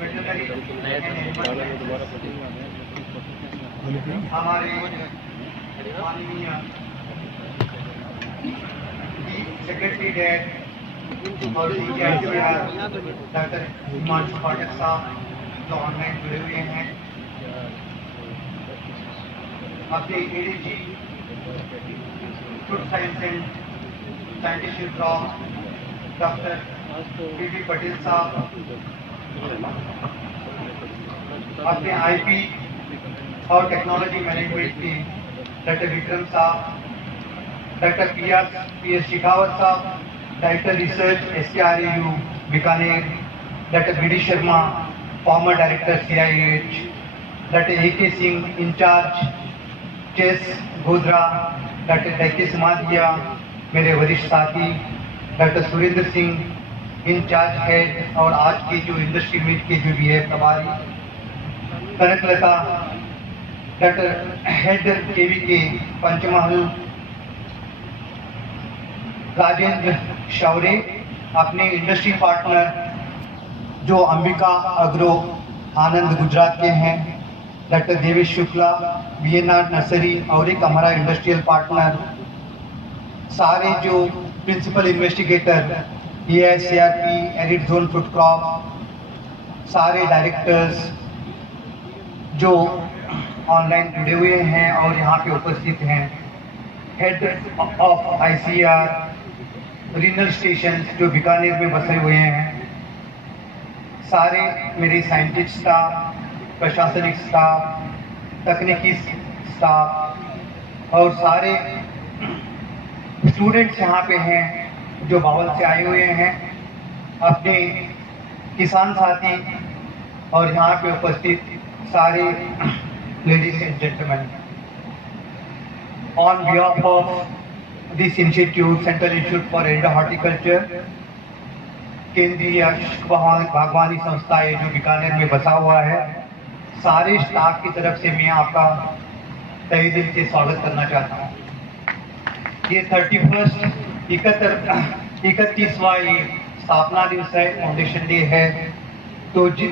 Veterinary हमारे माननीय secretary डेट और डॉक्टर हिमांशु पाठक साहब जो ऑनलाइन जुड़े हुए हैं, अपने ADG food science and scientific block doctor PV Patel sahab, अपने आईपी और टेक्नोलॉजी मैनेजमेंट के doctor Vikram sahab, doctor P S Shekhawat sahab, director research SKRAU Bikaner, doctor BD Sharma former director CIH, doctor AK Singh incharge CHES Godhra, doctor DK Samadhiya मेरे वरिष्ठ साथी, doctor Surendra Singh incharge head और आज के जो इंडस्ट्री मीट के जो भी है प्रभारी, Kanaklata doctor head KVK Panchmahal, Rajendra Shaurya, अपने इंडस्ट्री पार्टनर जो अंबिका अग्रो आनंद गुजरात के हैं, doctor Devesh Shukla BNR nursery और एक हमारा इंडस्ट्रियल पार्टनर, सारे जो principal investigator AICRP arid zone food crop, सारे डायरेक्टर्स जो ऑनलाइन जुड़े हुए हैं और यहाँ पे उपस्थित हैं, head of ICR regional station जो बीकानेर में बसे हुए हैं, सारे मेरे साइंटिस्ट स्टाफ, प्रशासनिक स्टाफ, तकनीकी स्टाफ और सारे स्टूडेंट्स यहाँ पे हैं जो बावल से आए हुए हैं, अपने किसान साथी और यहाँ पे उपस्थित सारे ladies and gentleman, on behalf of this institute central institute for arid horticulture, केंद्रीय बागवानी संस्था है जो बीकानेर में बसा हुआ है, सारे स्टाफ की तरफ से मैं आपका तहे दिल से स्वागत करना चाहता हूँ। ये 31वां ये स्थापना दिवस है, फाउंडेशन डे है, तो ये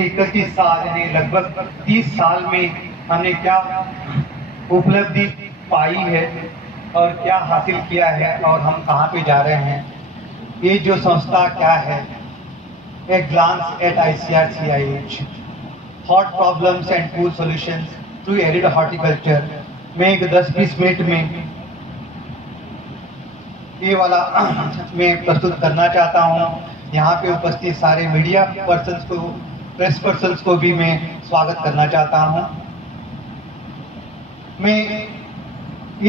31 साल यानी लगभग 30 साल में हमने क्या उपलब्धि पाई है और क्या हासिल किया है और हम कहाँ पे जा रहे हैं। ये जो संस्था क्या है, a glance at ICR-CIH, hot problems and cool solutions through arid horticulture, मैं एक 10-20 मिनट में ये वाला मैं प्रस्तुत करना चाहता हूँ। यहाँ पे उपस्थित सारे मीडिया पर्सन्स को, प्रेस पर्सन्स को भी मैं स्वागत करना चाहता हूँ। मैं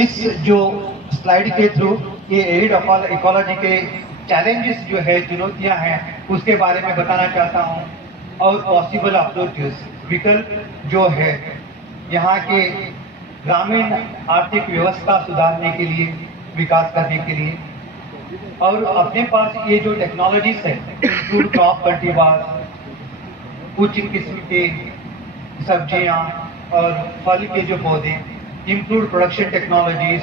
इस जो स्लाइड के थ्रू ये एरिड इकोलॉजी के चैलेंजेस जो है, चुनौतियाँ हैं, उसके बारे में बताना चाहता हूँ और पॉसिबल अप्रोचेस, विकल्प जो है यहाँ के ग्रामीण आर्थिक व्यवस्था सुधारने के लिए, विकास करने के लिए, और अपने पास ये जो टेक्नोलॉजीज है, फूड क्रॉप कल्टीवार, उच्च किस्म के सब्जियां और फल के जो पौधे, improve production technologies,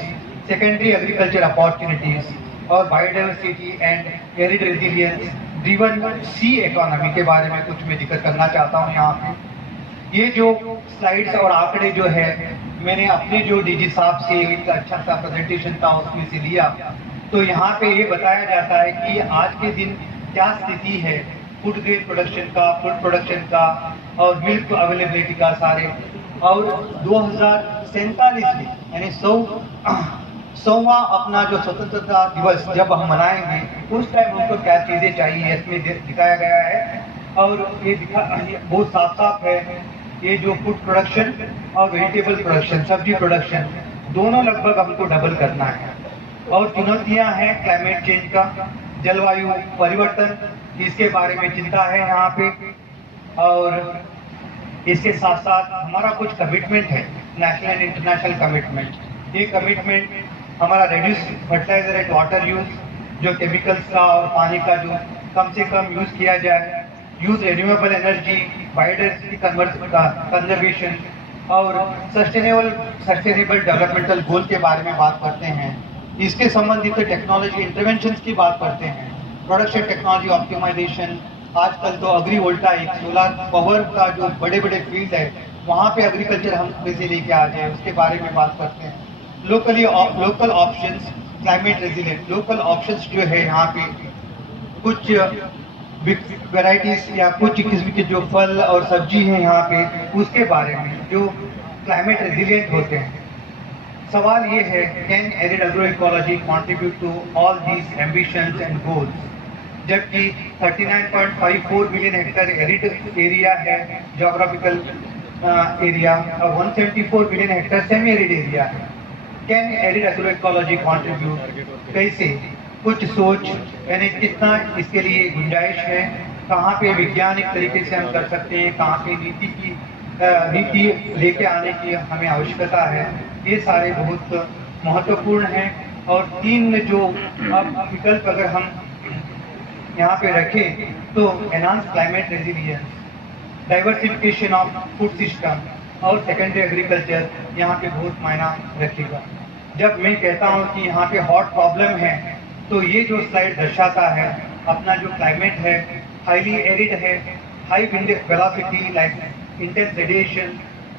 secondary agriculture opportunities और biodiversity and arid resilience driven sea economy के बारे में कुछ मैं जिक्र करना चाहता हूँ। यहाँ पे ये जो स्लाइड्स और आंकड़े जो है, मैंने अपने जो DG साहब से एक अच्छा सा प्रेजेंटेशन था उसमें से लिया, तो यहाँ पे ये बताया जाता है कि आज के दिन क्या स्थिति है फूड ग्रेन प्रोडक्शन का, फूड प्रोडक्शन का और मिल्क अवेलेबिलिटी का सारे, और 2047 में यानी 100वां अपना जो स्वतंत्रता दिवस जब हम मनाएंगे, उस टाइम हमको क्या चीज़ें चाहिए इसमें दिखाया गया है। और ये बहुत साफ साफ है, ये जो फूड प्रोडक्शन और वेजिटेबल प्रोडक्शन, सब्जी प्रोडक्शन, दोनों लगभग हमको डबल करना है। और चुनौतियां हैं क्लाइमेट चेंज का, जलवायु परिवर्तन, इसके बारे में चिंता है यहाँ पे, और इसके साथ साथ हमारा कुछ कमिटमेंट है, नेशनल एंड इंटरनेशनल कमिटमेंट। ये कमिटमेंट हमारा reduce fertiliser and water use, जो केमिकल्स का और पानी का जो कम से कम यूज किया जाए, use renewable energy, biodiversity conservation और सस्टेनेबल डेवलपमेंटल गोल के बारे में बात करते हैं। इसके संबंधित टेक्नोलॉजी इंटरवेंशंस की बात करते हैं, प्रोडक्शन टेक्नोलॉजी ऑप्टिमाइजेशन आजकल तो अग्री वोल्टाइक सोलर पावर का जो बड़े बड़े फील्ड है वहाँ पे एग्रीकल्चर हम कैसे लेके आ जाए उसके बारे में बात करते हैं। Local options, climate resilient local options जो है यहाँ पे कुछ वैरायटीज या कुछ किस्म के जो फल और सब्जी हैं यहाँ पे उसके बारे में जो क्लाइमेट रेजिलिएंट होते हैं। सवाल ये है, can arid agro ecology contribute to all these ambitions and goals? जबकि 39.54 मिलियन हेक्टेयर एरिड एरिया है, जोग्राफिकल एरिया, और 174 million hectare semi arid area है। Can arid agro ecology contribute? कैसे? कुछ सोच, यानी कितना इसके लिए गुंजाइश है, कहाँ पे वैज्ञानिक तरीके से हम कर सकते हैं, कहाँ पे नीति लेके आने की हमें आवश्यकता है, ये सारे बहुत महत्वपूर्ण हैं। और तीन जो अब विकल्प अगर हम यहाँ पे रखें तो enhance climate resilience, diversification of food system और सेकेंडरी एग्रीकल्चर यहाँ पे बहुत मायना रखेगा। जब मैं कहता हूँ कि यहाँ पे हॉट प्रॉब्लम है तो ये जो स्लाइड दर्शाता है अपना जो क्लाइमेट है हाईली एरिड है, high wind velocity like intense radiation,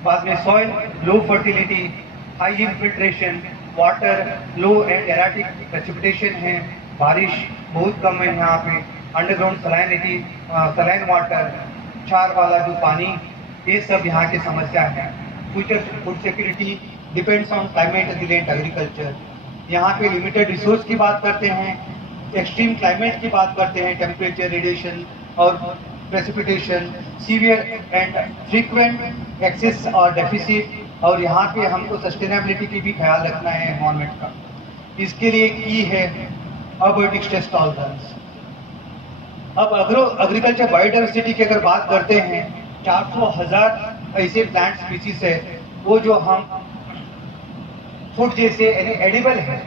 बाद में soil low fertility, high infiltration, water low and erratic precipitation है, बारिश बहुत कम है यहाँ पे, अंडरग्राउंड सलाइनिटी, सलाइन वाटर, क्षार वाला जो पानी, ये सब यहाँ की समस्या है। Future food security depends on climate resilient agriculture. यहाँ पे लिमिटेड रिसोर्स की बात करते हैं, एक्सट्रीम क्लाइमेट की बात करते हैं, टेम्परेचर, रेडिएशन और precipitation, severe and frequent excess और डेफिसिट, और यहाँ पे हमको सस्टेनेबिलिटी की भी ख्याल रखना है एनवायरनमेंट का। इसके लिए की है अबायोटिक स्ट्रेस टॉलरेंस। अब एग्रीकल्चर बायोडाइवर्सिटी की अगर बात करते हैं, 400,000 ऐसे प्लांट स्पीसीज है वो जो हम फूड जैसे यानी एडिबल है,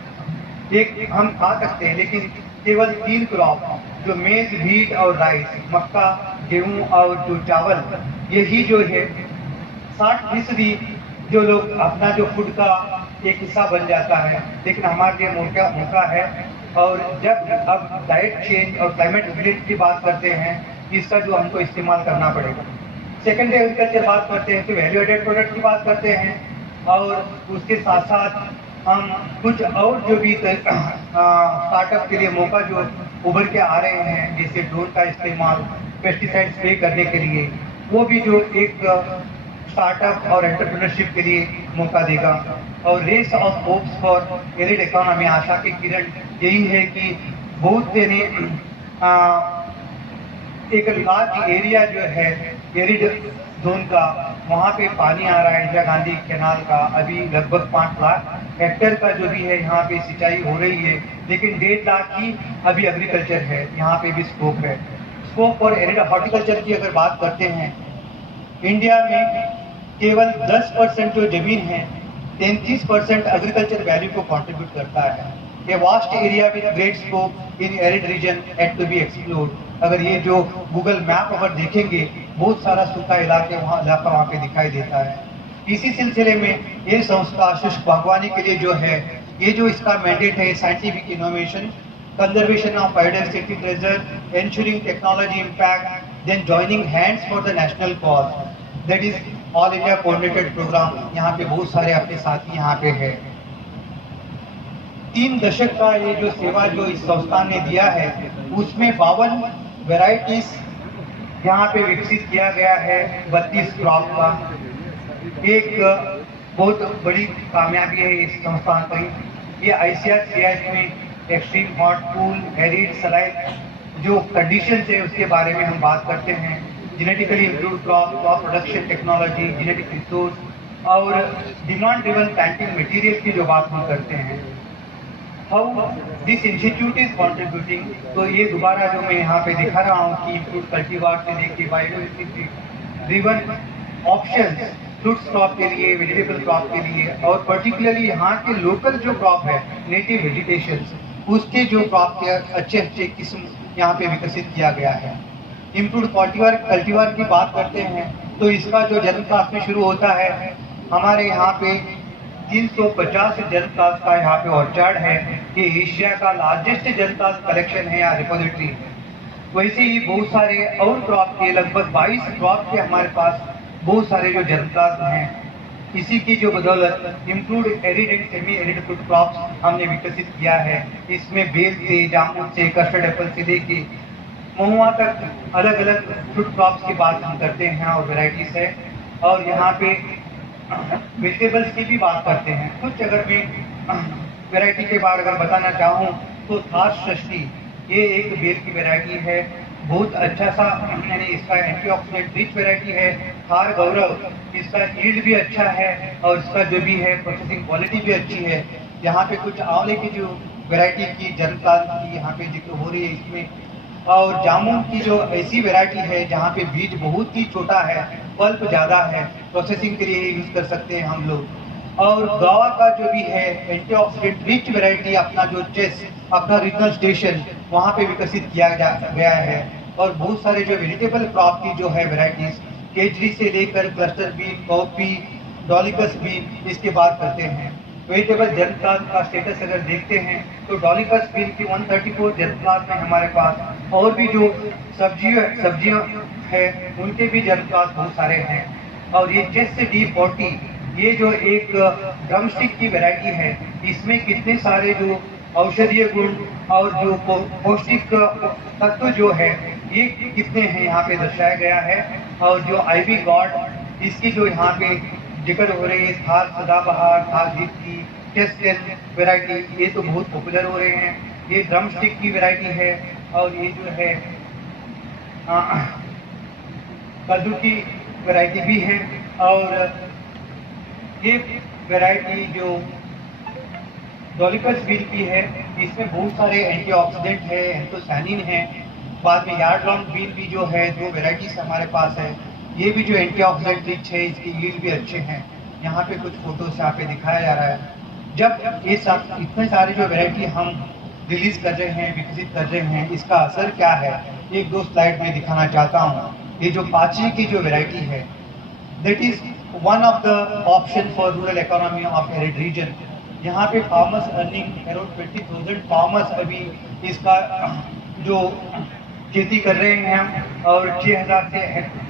एक हम खा सकते हैं, लेकिन केवल 3 क्रॉप जो मेज, व्हीट और राइस, मक्का, गेहूं और जो चावल, यही जो है 60% जो लोग अपना जो फूड का एक हिस्सा बन जाता है, लेकिन हमारे लिए मौका है। और जब अब डाइट चेंज और क्लाइमेट रेजिलिएंट की बात करते हैं, इसका जो हमको इस्तेमाल करना पड़ेगा। सेकेंडरी एग्रीकल्चर बात करते हैं तो वैल्यू एडेड प्रोडक्ट की बात करते हैं, और उसके साथ साथ हम कुछ और जो भी स्टार्टअप के लिए मौका जो उभर के आ रहे हैं, जैसे ड्रोन का इस्तेमाल पेस्टिसाइड स्प्रे करने के लिए, वो भी जो एक स्टार्टअप और एंटरप्रेन्योरशिप के लिए मौका देगा। और rays of hopes for arid economy, आशा की किरण यही है कि बहुत एक लार्ज एरिया जो है एरिड जोन का, वहाँ पे पानी आ रहा है इंदिरा गांधी कैनाल का, अभी लगभग 5 लाख हेक्टेयर का जो भी है यहाँ पे सिंचाई हो रही है, लेकिन 1.5 लाख ही अभी एग्रीकल्चर है, यहाँ पे भी स्कोप है। स्कोप और एरिड हॉर्टिकल्चर की अगर बात करते हैं, इंडिया में केवल 10% जो जमीन है 33% एग्रीकल्चर वैल्यू को कंट्रीब्यूट करता है। ये vast area with great scope in arid region at to be explored. अगर ये जो गूगल मैप अगर देखेंगे, बहुत सारा सूखा इलाका वहाँ पे दिखाई देता है। इसी सिलसिले में ये संस्था शुष्क बागवानी के लिए जो है, ये जो इसका मैंडेट है, scientific innovation, conservation of biodiversity treasure, ensuring technology impact, then joining hands for the national cause, that is all India coordinated programme. यहाँ पे बहुत सारे अपने साथी यहाँ पे है। 3 दशक का ये जो सेवा जो इस संस्थान ने दिया है, उसमें 52 वैरायटीज यहाँ पे विकसित किया गया है 32 क्रॉप का। एक बहुत बड़ी कामयाबी है इस संस्थान की। ये ICAR में extreme hot, cool, arid, saline जो कंडीशन है उसके बारे में हम बात करते हैं। Genetically improve crop production technology, genetic resource और डिमांड ड्रिवन प्लांटिंग मटेरियल की जो बात हम करते हैं। How this institute is contributing, तो ये दोबारा जो मैं यहाँ पे दिखा रहा हूँ कि फ्रूट कल्टीवार से लेके biodiversity driven options fruits crop के लिए, वेजिटेबल क्रॉप के लिए, और पर्टिकुलरली यहाँ के लोकल जो क्रॉप है नेटिव वेजिटेशन, उसके जो क्रॉप के अच्छे किस्म यहाँ पे विकसित किया गया है। इम्प्रूव कल्टीवार की बात करते हैं तो इसका जो जन्म क्लास में शुरू होता है, हमारे यहाँ पे 350 जन्म क्लास का यहाँ पे ऑर्चार्ड है। ये एशिया का लार्जेस्ट जन्म क्लास कलेक्शन है या रिपोजिटरी। वैसे ही बहुत सारे और क्रॉप के लगभग 22 क्रॉप के हमारे पास बहुत सारे जो जर्मप्लाज्म हैं। इसी की जो बदौलत improved arid and semi arid food crops हमने विकसित किया है। इसमें बेल से, जामुन से, कस्टर्ड एप्पल से लेके महुआ तक अलग अलग फ्रूट क्रॉप्स की बात हम करते हैं और वेराइटीज है। और यहाँ पे वेजिटेबल्स की भी बात करते हैं। कुछ अगर मैं वैरायटी के बारे अगर बताना चाहूँ तो थार षष्ठी ये एक बेल की वैरायटी है। बहुत अच्छा सा यानी इसका एंटीऑक्सीडेंट रिच वैरायटी है। थार गौरव इसका यील्ड भी अच्छा है और इसका जो भी है प्रोसेसिंग क्वालिटी भी अच्छी है। यहाँ पे कुछ आंवले की जो वैरायटी की जन्मकाल की यहाँ पे जिक्र हो रही है इसमें। और जामुन की जो ऐसी वैरायटी है जहाँ पे बीज बहुत ही छोटा है, पल्प ज़्यादा है, प्रोसेसिंग के लिए यूज़ कर सकते हैं हम लोग। और गावा का जो भी है एंटीऑक्सीडेंट रिच वैरायटी अपना जो चेस अपना रीजनल स्टेशन वहाँ पे विकसित किया गया है। और बहुत सारे जो वेजिटेबल क्रॉप की जो है वैरायटीज केजरी से लेकर क्लस्टर बीन, कॉफी, डॉलिकस बीन इसकी बात करते हैं। वेजिटेबल जर्मप्लाज्म का स्टेटस अगर देखते हैं तो डॉलिकस बीन की 134 जर्मप्लाज्म में हमारे पास। और भी जो सब्जियां है उनके भी जर्मप्लाज्म बहुत सारे हैं। और ये चेस D40 ये जो एक ड्रमस्टिक की वैरायटी है, इसमें कितने सारे जो औषधीय गुण और जो पौष्टिक तत्व जो है ये कितने हैं यहाँ पे दर्शाया गया है। और जो आईवी गॉड इसकी जो यहाँ पे जिक्र हो रही है, थार सदाबहार, थार दीप्ति, चेस्टन वैरायटी ये तो बहुत पॉपुलर हो रहे हैं। ये ड्रमस्टिक की वैरायटी है। और ये जो है कद्दू की वैरायटी भी है। और ये वैरायटी जो डॉलिकस बीन की है इसमें बहुत सारे एंटीऑक्सीडेंट है, एंथोसानिन है। बाद में यार्ड लॉन्ग बीन भी जो है दो वैरायटीज हमारे पास है। ये भी जो एंटीऑक्सीडेंट रिच है, इसकी यील्ड भी अच्छे हैं। यहाँ पे कुछ फोटोज यहाँ पे दिखाया जा रहा है। जब ये सब इतने सारे जो वैरायटी हम रिलीज कर रहे हैं, विकसित कर रहे हैं, इसका असर क्या है एक दो स्लाइड में दिखाना चाहता हूँ। ये जो पाची की जो वैरायटी है that is one of the option for rural economy of arid region. यहाँ पे फार्मर्स अर्निंग अराउंड 20,000 फार्मर्स अभी इसका जो खेती कर रहे हैं और 6,000 से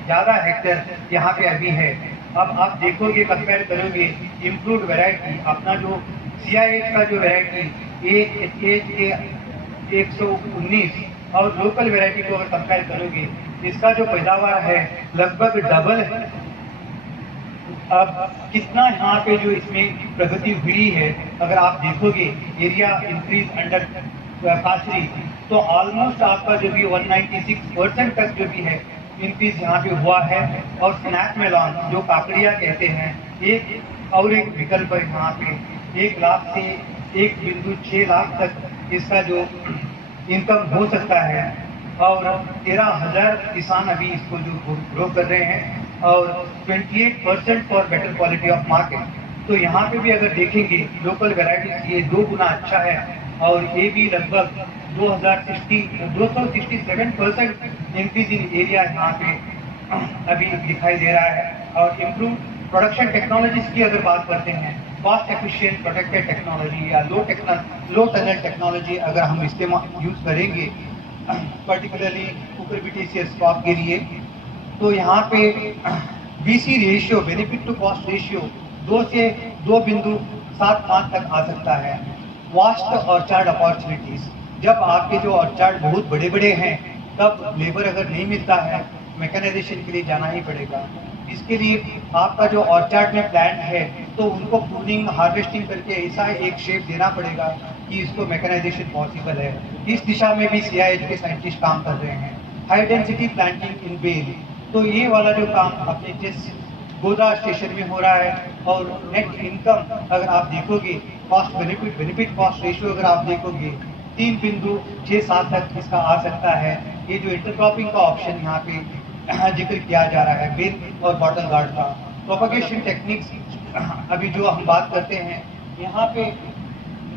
ज़्यादा हेक्टेयर यहाँ पे अभी है। अब आप देखोगे, कंपेयर करोगे इम्प्रूव्ड वैरायटी अपना जो CIH का जो वैरायटी 119 और लोकल वैरायटी को अगर कंपेयर करोगे इसका जो पैदावार है लगभग डबल है। अब कितना यहाँ पे जो इसमें प्रगति हुई है अगर आप देखोगे एरिया इंक्रीज अंडर काशरी तो ऑलमोस्ट आपका जो भी 196% तक जो भी है इंक्रीज यहाँ पे हुआ है। और स्नैक मेलॉन जो काकड़िया कहते हैं एक और एक विकल्प है यहाँ पे 1 लाख से 1.6 लाख तक इसका जो इनकम हो सकता है। और 13,000 किसान अभी इसको जो ग्रो कर रहे हैं और 28% for better quality of market. तो यहाँ पे भी अगर देखेंगे लोकल वैरायटीज ये 2 गुना अच्छा है। और ये भी लगभग 267% इंक्रीज इन एरिया यहाँ पे अभी दिखाई दे रहा है। और इम्प्रूव प्रोडक्शन टेक्नोलॉजीज की अगर बात करते हैं, कॉस्ट एफिशिएंट प्रोटेक्टेड टेक्नोलॉजी या लो टनल टेक्नोलॉजी अगर हम इस्तेमाल यूज करेंगे पर्टिकुलरली कुकुरबिटेसियस क्रॉप के लिए तो यहाँ पे BC ratio benefit to cost ratio 2 से 2.75 तक आ सकता है। वास्ट ऑर्चार्ड अपॉर्चुनिटीज जब आपके जो ऑर्चार्ड बहुत बड़े बड़े हैं तब लेबर अगर नहीं मिलता है मैकेनाइजेशन के लिए जाना ही पड़ेगा। इसके लिए आपका जो ऑर्चार्ड में प्लांट है तो उनको प्रूनिंग हार्वेस्टिंग करके ऐसा एक शेप देना पड़ेगा कि इसको मैकेनाइजेशन पॉसिबल है। इस दिशा में भी CIH के साइंटिस्ट काम कर रहे हैं। हाई डेंसिटी प्लांटिंग इन बेल तो ये वाला जो काम अपने जिस गोदा स्टेशन में हो रहा है। और नेट इनकम अगर आप देखोगे कॉस्ट बेनिफिट कॉस्ट रेशियो अगर आप देखोगे 3.67 तक इसका आ सकता है। ये जो इंटरक्रॉपिंग का ऑप्शन यहाँ पे जिक्र किया जा रहा है बेल और बॉटल गार्ड का। प्रोपगेशन टेक्निक्स अभी जो हम बात करते हैं यहाँ पे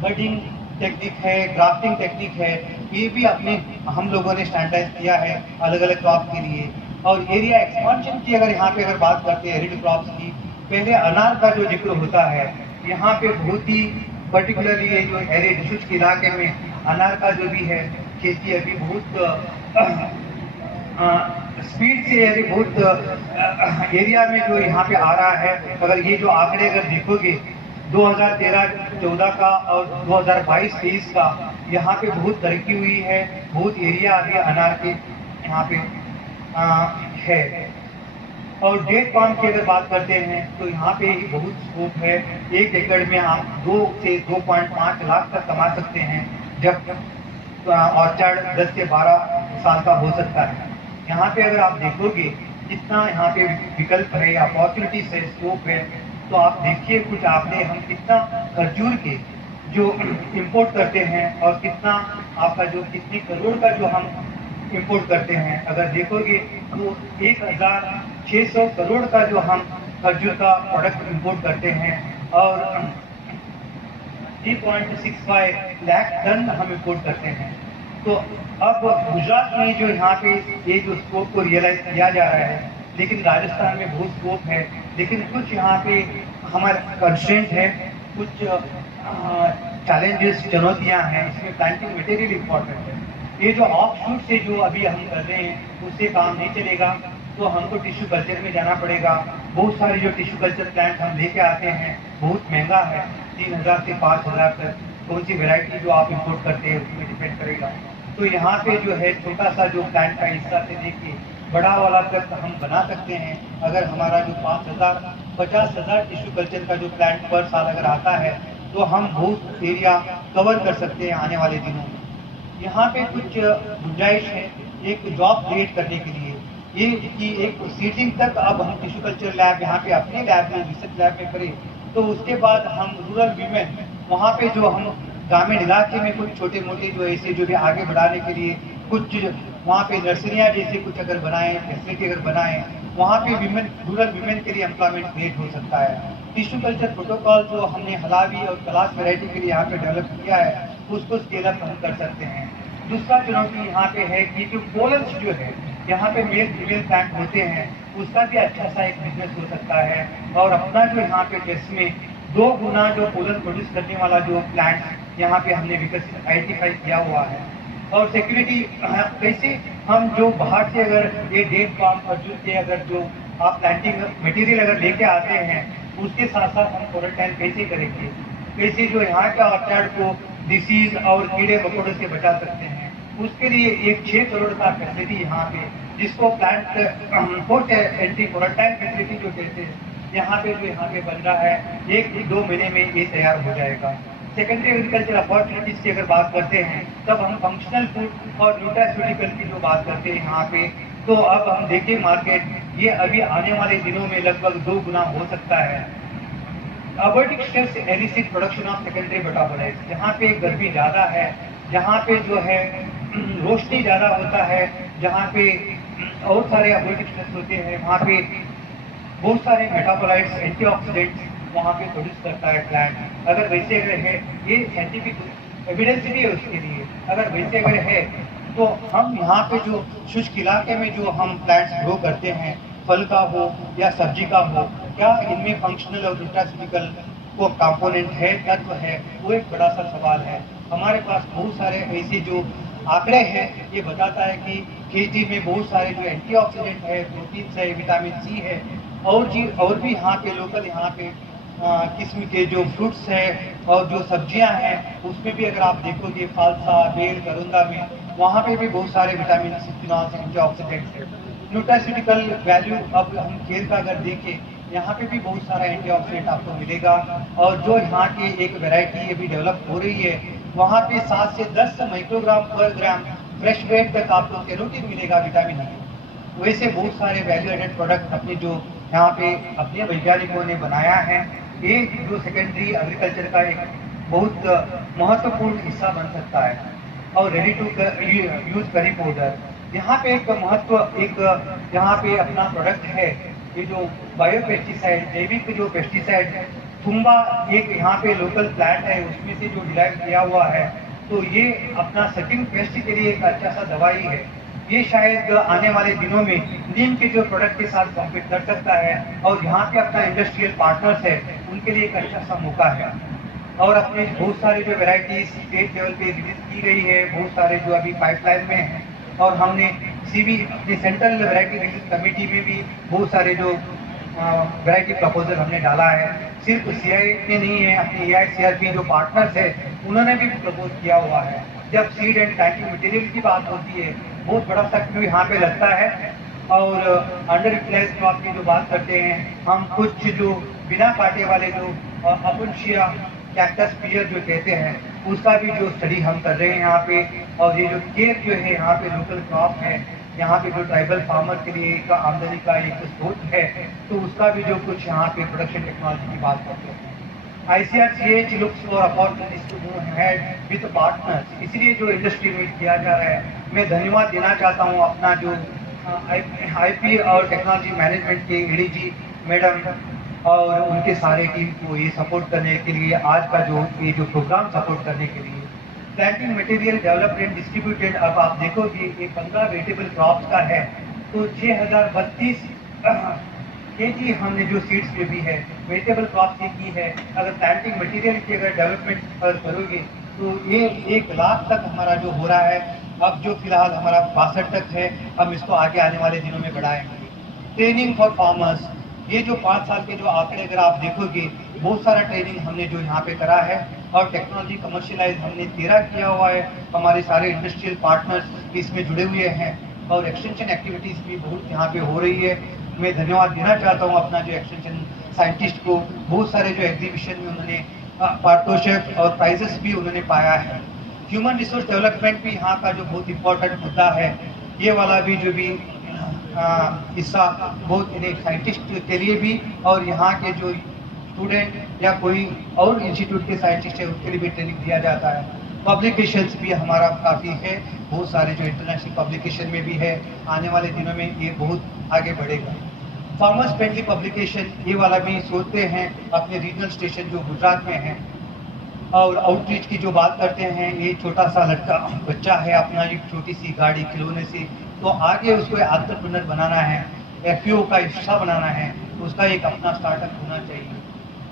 बडिंग टेक्निक है, ग्राफ्टिंग टेक्निक है, ये भी अपने हम लोगों ने स्टैंडर्डाइज किया है अलग अलग क्रॉप के लिए। और एरिया एक्सपांशन की अगर यहाँ पे अगर बात करते हैं एरिड क्रॉप्स की, पहले अनार का जो जिक्र होता है यहाँ पे बहुत ही पर्टिकुलरली ये जो एरिड शुष्क इलाके में अनार का जो भी है खेती अभी बहुत स्पीड से यदि बहुत एरिया में जो यहाँ पे आ रहा है, अगर ये जो आंकड़े अगर देखोगे 2013-14 का और 2022-23 का, यहाँ पे बहुत तरक्की हुई है, बहुत एरिया अभी अनार के यहाँ पे है। और डेट पाम की अगर बात करते हैं तो यहाँ पे ही बहुत स्कोप है। 1 एकड़ में आप 2 से 2.5 लाख तक कमा सकते हैं, जब ऑर्चर्ड 10 से 12 साल का हो सकता है। यहाँ पे अगर आप देखोगे जितना यहाँ पे विकल्प है, अपॉर्चुनिटीज है, स्कोप है, तो आप देखिए कुछ आपने हम कितना खजूर के जो इंपोर्ट करते हैं और कितना आपका जो कितने करोड़ का जो हम इंपोर्ट करते हैं, अगर देखोगे तो 1600 करोड़ का जो हम खजूर का प्रोडक्ट इंपोर्ट करते हैं और 3.65 लाख टन हम इंपोर्ट करते हैं। तो अब गुजरात में जो यहाँ पे ये जो स्कोप को रियलाइज किया जा रहा है, लेकिन राजस्थान में बहुत स्कोप है, लेकिन कुछ यहाँ पे हमारे कंस्ट्रेंट है, कुछ चैलेंजेस चुनौतियाँ हैं। इसमें प्लांटिंग मटेरियल इम्पोर्टेंट है। ये जो ऑफ शूट से जो अभी हम कर रहे हैं उससे काम नहीं चलेगा, तो हमको टिश्यू कल्चर में जाना पड़ेगा। बहुत सारे जो टिश्यू कल्चर प्लांट हम लेके आते हैं बहुत महंगा है, 3000 से 5000 तक। कौन सी वेराइटी जो आप इंपोर्ट करते हैं उसमें डिपेंड करेगा। तो यहाँ पे जो है छोटा सा जो प्लांट का हिस्सा से लेके बड़ा वाला तक हम बना सकते हैं। अगर हमारा जो 50,000 टिश्यू कल्चर का जो प्लांट पर साल अगर आता है तो हम बहुत एरिया कवर कर सकते हैं आने वाले दिनों में। यहाँ पे कुछ गुंजाइश है एक जॉब क्रिएट करने के लिए, ये कि एक सीडिंग तक अब हम टिश्यू कल्चर लैब यहाँ पे अपने लैब में, रिसर्च लैब में करें, तो उसके बाद हम रूरल वीमेन वहाँ पे जो हम ग्रामीण इलाके में कुछ छोटे मोटे जो ऐसे जो भी आगे बढ़ाने के लिए कुछ वहाँ पे नर्सरियाँ जैसे कुछ अगर बनाएं, फैसिलिटी अगर बनाएं, वहाँ पे वीमेन, रूरल वीमेन के लिए एम्प्लॉयमेंट क्रिएट हो सकता है। टिश्यू कल्चर प्रोटोकॉल जो हमने हलावी और क्लास वैरायटी के लिए यहाँ पे डेवलप किया है उसको स्केल अप हम कर सकते हैं। दूसरा चुनौती यहाँ पे है कि जो पोलन्स जो है यहाँ पे मेल फीमेल प्लांट होते हैं, उसका भी अच्छा सा एक बिजनेस हो सकता है। और अपना जो यहाँ पे देश में 2 गुना जो पोलन प्रोड्यूस करने वाला जो प्लांट यहाँ पे हमने विकसित आइडेंटिफाई किया हुआ है। और सिक्योरिटी कैसे हम जो बाहर से अगर ये डेट फार्म खजूर के अगर जो आप प्लांटिंग मटेरियल अगर लेके आते हैं उसके साथ साथ हम क्वारंटाइन कैसे करेंगे, कैसे जो यहाँ का ऑर्चर्ड को डिसीज और कीड़े मकोड़े से बचा सकते हैं। उसके लिए एक 6 करोड़ का फैसिलिटी यहाँ पे जिसको plant post anti quarantine facility जो कहते हैं यहाँ पे बन रहा है, 1-2 महीने में ये तैयार हो जाएगा। सेकेंडरी एग्रीकल्चर अपॉर्चुनिटीज की अगर बात करते हैं तब हम फंक्शनल फूड और न्यूट्रास्यूटिकल की जो बात करते हैं यहाँ पे, तो अब हम देखें मार्केट ये अभी आने वाले दिनों में लगभग 2 गुना हो सकता है। Abiotic stress elicit production of secondary metabolites, जहाँ पे गर्मी ज़्यादा है, जहाँ पे जो है रोशनी ज़्यादा होता है, जहाँ पे और सारे अबोटिक स्ट्रेस होते हैं, वहाँ पे बहुत सारे मेटाबोलाइट्स एंटीऑक्सीडेंट्स वहाँ पे प्रोड्यूस करता है प्लांट। अगर वैसे अगर है, ये साइंटिफिक एविडेंस भी है उसके लिए, अगर वैसे अगर है तो हम यहाँ पे जो शुष्क इलाके में जो हम प्लांट्स ग्रो करते हैं, फल का हो या सब्जी का हो, क्या इनमें फंक्शनल और न्यूट्रास्यूटिकल को कंपोनेंट है, तत्व है, वो एक बड़ा सा सवाल है। हमारे पास बहुत सारे ऐसे जो आंकड़े हैं ये बताता है कि खेती में बहुत सारे जो एंटीऑक्सीडेंट है, प्रोटीन्स है, विटामिन सी है और भी यहाँ पे लोकल यहाँ पे किस्म के जो फ्रूट्स हैं और जो सब्जियां हैं उसमें भी अगर आप देखोगे फालसा, बेल, करुंदा में वहाँ पे भी बहुत सारे विटामिन सी, फिनॉल्स, एंटीऑक्सीडेंट्स है। न्यूट्रास्यूटिकल वैल्यू अब हम खेल का अगर देखें यहाँ पे भी बहुत सारा एंटीऑक्सीडेंट आपको मिलेगा। और जो यहाँ की एक वैरायटी अभी डेवलप हो रही है वहाँ पे 7 से 10 माइक्रोग्राम पर ग्राम फ्रेश वेट तक आपको कैरोटीन मिलेगा, विटामिन ई। वैसे बहुत सारे वैल्यू एडेड प्रोडक्ट अपने जो यहाँ पे अपने वैज्ञानिकों ने बनाया है, ये जो सेकेंडरी एग्रीकल्चर का एक बहुत महत्वपूर्ण हिस्सा बन सकता है। और ready to use curry powder, यहाँ पे एक महत्व एक यहाँ पे अपना प्रोडक्ट है, ये जो बायो पेस्टिसाइड, जैविक जो पेस्टिसाइड तुम्बा एक यहाँ पे लोकल प्लांट है उसमें से जो डिराइव किया हुआ है, तो ये अपना सकिंग पेस्ट के लिए एक अच्छा सा दवाई है। ये शायद आने वाले दिनों में नीम के जो प्रोडक्ट के साथ कॉम्पीट कर सकता है और यहाँ पे अपना इंडस्ट्रियल पार्टनर्स है उनके लिए एक अच्छा सा मौका है। और अपने बहुत सारे जो वेराइटीज स्टेट लेवल पे रिलीज की गई है, बहुत सारे जो अभी पाइपलाइन में है, और हमने सीबी अपनी सेंट्रल वैरायटी रिलीज कमेटी में भी बहुत सारे जो वैरायटी प्रपोजल हमने डाला है। सिर्फ सीआई ने नहीं है, अपनी AICRP जो पार्टनर्स है उन्होंने भी प्रपोज किया हुआ है। जब सीड एंड प्लांटिंग मटेरियल की बात होती है, बहुत बड़ा सेक्टर यहाँ पे लगता है। और अंडर यूटिलाइज क्रॉप की जो बात करते हैं, हम कुछ जो बिना कांटे वाले जो अपुंशिया कैक्टस पियर जो कहते हैं, उसका भी जो स्टडी हम कर रहे हैं यहाँ पे। और ये जो केप जो है यहाँ पे लोकल क्रॉप है, यहाँ पे जो ट्राइबल फार्मर के लिए का आमदनी का एक स्रोत है, तो उसका भी जो कुछ यहाँ पे प्रोडक्शन टेक्नोलॉजी की बात करते हैं। ICRCH looks for opportunities to move ahead with partners, इसलिए जो इंडस्ट्री मीट किया जा रहा है, मैं धन्यवाद देना चाहता हूँ अपना जो IP और टेक्नोलॉजी मैनेजमेंट के ADG मैडम और उनके सारे टीम को ये सपोर्ट करने के लिए, आज का जो ये जो प्रोग्राम सपोर्ट करने के लिए। Planting material developed and distributed, अब आप देखोगे ये 15 वेजिटेबल क्रॉप्स का है, तो 6032 kg हमने जो सीड्स पे भी है वेजिटेबल क्रॉप की है। अगर प्लांटिंग मटेरियल की अगर डेवलपमेंट करोगे तो ये 1 लाख तक हमारा जो हो रहा है। अब जो फिलहाल हमारा 62 तक है, हम इसको आगे आने वाले दिनों में बढ़ाएंगे। ट्रेनिंग फॉर फार्मर्स, ये जो 5 साल के जो आंकड़े अगर आप देखोगे, बहुत सारा ट्रेनिंग हमने जो यहाँ पे करा है और टेक्नोलॉजी कमर्शियलाइज हमने 13 किया हुआ है। हमारे सारे इंडस्ट्रियल पार्टनर्स इसमें जुड़े हुए हैं और एक्सटेंशन एक्टिविटीज़ भी बहुत यहाँ पे हो रही है। मैं धन्यवाद देना चाहता हूँ अपना जो एक्सटेंशन साइंटिस्ट को, बहुत सारे जो एग्जीबिशन में उन्होंने पार्टनरशिप और प्राइजेस भी उन्होंने पाया है। ह्यूमन रिसोर्स डेवलपमेंट भी यहाँ का जो बहुत इम्पोर्टेंट मुद्दा है, ये वाला भी जो भी हिस्सा बहुत साइंटिस्ट के लिए भी और यहाँ के जो स्टूडेंट या कोई और इंस्टीट्यूट के साइंटिस्ट है उसके लिए भी ट्रेनिंग दिया जाता है। पब्लिकेशंस भी हमारा काफ़ी है, बहुत सारे जो इंटरनेशनल पब्लिकेशन में भी है। आने वाले दिनों में ये बहुत आगे बढ़ेगा। फार्मर्स फ्रेंडली पब्लिकेशन, ये वाला भी सोचते हैं अपने रीजनल स्टेशन जो गुजरात में है। और आउटरीच की जो बात करते हैं, ये छोटा सा लड़का बच्चा है, अपना एक छोटी सी गाड़ी खिलौने से, तो आगे उसको एंटरप्रेन्योर बनाना है, FPO का हिस्सा बनाना है, तो उसका एक अपना स्टार्टअप होना चाहिए।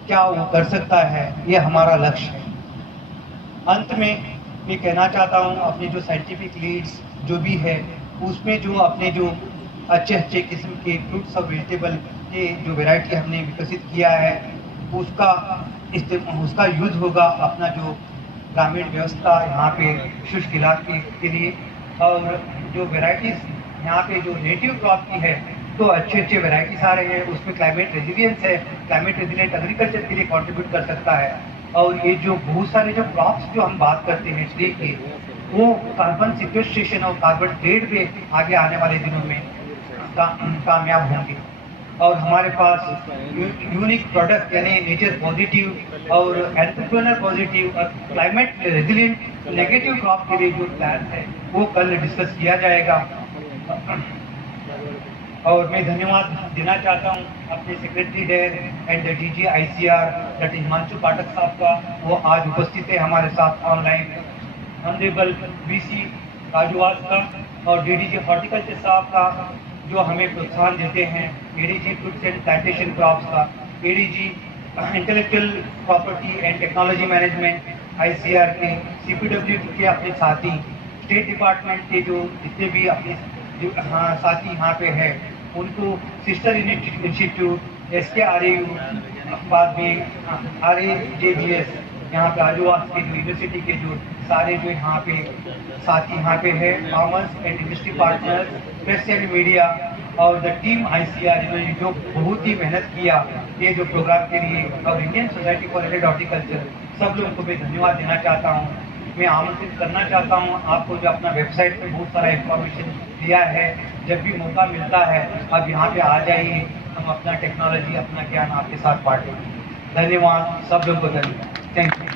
क्या वो कर सकता है, ये हमारा लक्ष्य है। अंत में मैं कहना चाहता हूँ, अपने जो साइंटिफिक लीड्स जो भी है उसमें जो अपने जो अच्छे अच्छे किस्म के फ्रूट्स और वेजिटेबल के जो वैरायटी हमने विकसित किया है, उसका यूज होगा अपना जो ग्रामीण व्यवस्था यहाँ पे शुष्क इलाके के लिए। और जो वैरायटीज़ यहाँ पे जो नेटिव क्रॉप की है, तो अच्छे अच्छे वैरायटीज आ रहे हैं, उसमें क्लाइमेट रेजिलियंस है, क्लाइमेट रेजिलियंट एग्रीकल्चर के लिए कंट्रीब्यूट कर सकता है। और ये जो बहुत सारे जो क्रॉप्स जो हम बात करते हैं ट्री के, वो कार्बन सिक्वेस्ट्रेशन और कार्बन ट्रेड पे आगे आने वाले दिनों में कामयाब होंगे। और हमारे पास यूनिक प्रोडक्ट यानी नेचर पॉजिटिव और एंटरप्रेन्योर पॉजिटिव और क्लाइमेट रेजिलिएंट नेगेटिव क्रॉप के लिए जो प्लान है वो कल डिस्कस किया जाएगा। और मैं धन्यवाद देना चाहता हूँ अपने secretary DARE and DG ICR doctor Himanshu Pathak साहब का, वो आज उपस्थित है हमारे साथ ऑनलाइन। ऑनरेबल VC राजूवास का और DDG हॉर्टिकल्चर साहब का जो हमें प्रोत्साहन देते हैं, ADG fruits and plantation crops का, ADG intellectual property and technology management ICR के, CPW के अपने साथी, स्टेट डिपार्टमेंट के जो जितने भी अपने साथी यहाँ पे है, उनको सिस्टर इंस्टीट्यूट SKRAU, बाद में RAJBS, यहाँ पे आजूबाज के जो यूनिवर्सिटी के जो सारे जो यहाँ पे साथी यहाँ पे है, farmers and industry partner, press and media और द टीम ICR, इन्होंने जो बहुत ही मेहनत किया ये जो प्रोग्राम के लिए, और Indian society for arid horticulture, सब लोगों को मैं धन्यवाद देना चाहता हूँ। मैं आमंत्रित करना चाहता हूँ आपको, जो अपना वेबसाइट पे बहुत सारा इंफॉर्मेशन दिया है, जब भी मौका मिलता है आप यहाँ पे आ जाइए, हम अपना टेक्नोलॉजी अपना ज्ञान आपके साथ बांटेंगे। धन्यवाद, सब लोगों को धन्यवाद, थैंक यू।